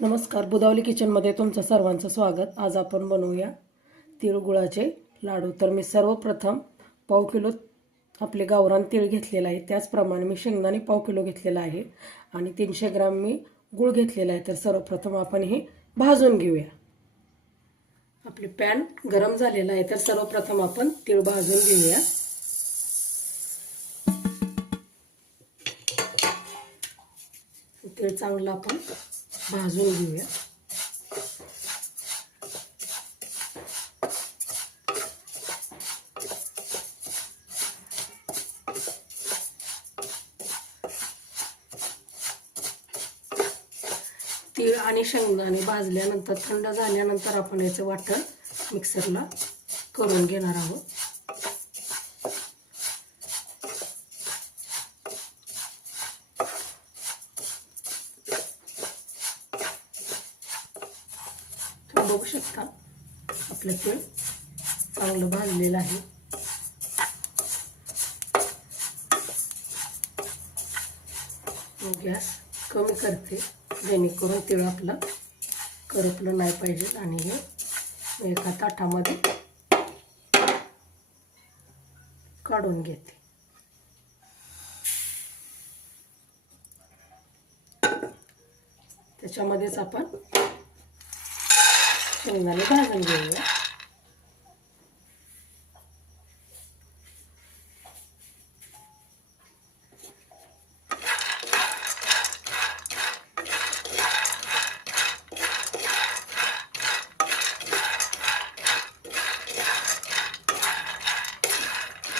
नमस्कार, बुधावली किचनमध्ये तुमचं सर्वांचं स्वागत। आज आपण बनवूया तिळगुळाचे लाडू। तर मी सर्वप्रथम पाव किलो आपले गावरान तीळ घेतलेला आहे, त्याचप्रमाणे मी शेंगदाणे पाव किलो घेतलेला आहे आणि 300 ग्राम मी गुळ घेतलेला आहे। तर सर्वप्रथम आपण हे भाजून घेऊया। आपले पॅन गरम झालेला आहे, तर सर्वप्रथम आपण तीळ भाजून घेऊया। तीळ चांगलं आपण भाजून घेऊया। तीळ आणि शेंगदाणे भाजल्यानंतर थंड झाल्यानंतर आपण याचे वाटण मिक्सरला करून घेणार आहोत। बघू शकता आपलं तीळ चांगलं भाजलेलं आहे। गॅस कमी करते जेणेकरून तीळ आपलं करपलं नाही पाहिजे आणि हे एका ताटामध्ये काढून घेते। त्याच्यामध्येच आपण शेंगदाणे भाजून घेऊया।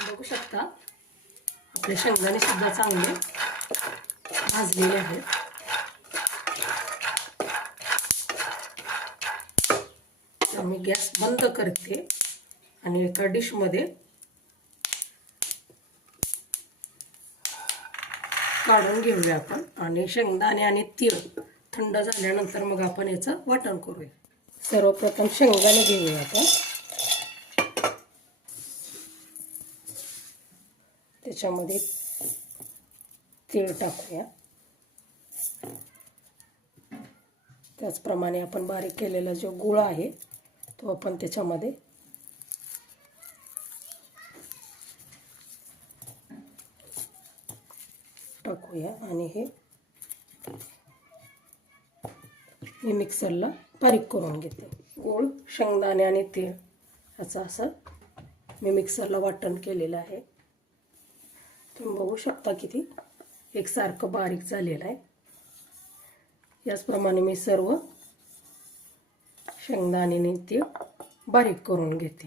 बघू शकता आपले शेंगदाणे सुद्धा चांगले भाजलेले आहेत। मी गॅस बंद करते आणि एका डिशमध्ये काढून घेऊया आपण। आणि शेंगदाणे आणि तीळ थंड झाल्यानंतर मग आपण याचं वाटण करूया। सर्वप्रथम शेंगदाणे घेऊया आपण, त्याच्यामध्ये तीळ टाकूया। त्याचप्रमाणे आपण बारीक केलेला जो गुळ आहे तो आपण त्याच्यामध्ये टाकूया आणि हे मी मिक्सरला बारीक करून घेते। गुळ, शेंगदाणे आणि तीळ असं मी मिक्सरला वाटण केलेलं आहे। तुम्ही बघू शकता किती एकसारखं बारीक झालेलं आहे। याचप्रमाणे मी सर्व शेंगदाणे आणि तीळ बारीक करून घेते।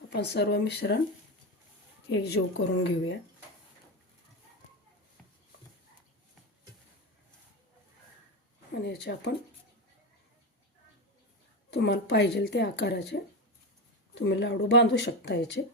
आपण सर्व मिश्रण एकजीव करून घेऊया। आणि याचे आपण तुम्हाला पाहिजे त्या आकाराचे तुम्ही लाडू बांधू शकता याचे।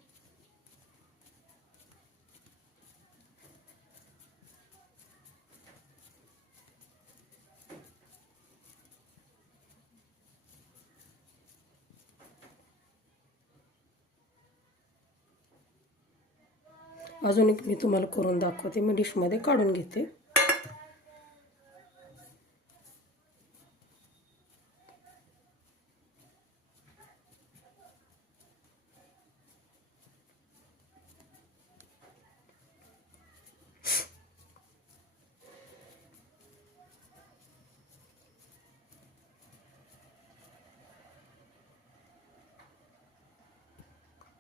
अजून एक मी तुम्हाला करून दाखवते। मी डिशमध्ये काढून घेते।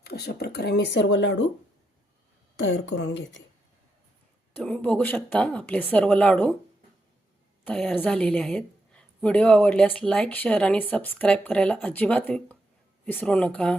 अशा प्रकारे मी सर्व लाडू तयार करून घेते। तुम्ही बघू शकता आपले सर्व लाडू तयार झालेले आहेत। व्हिडिओ आवडल्यास लाईक, शेअर आणि सबस्क्राईब करायला अजिबात विसरू नका।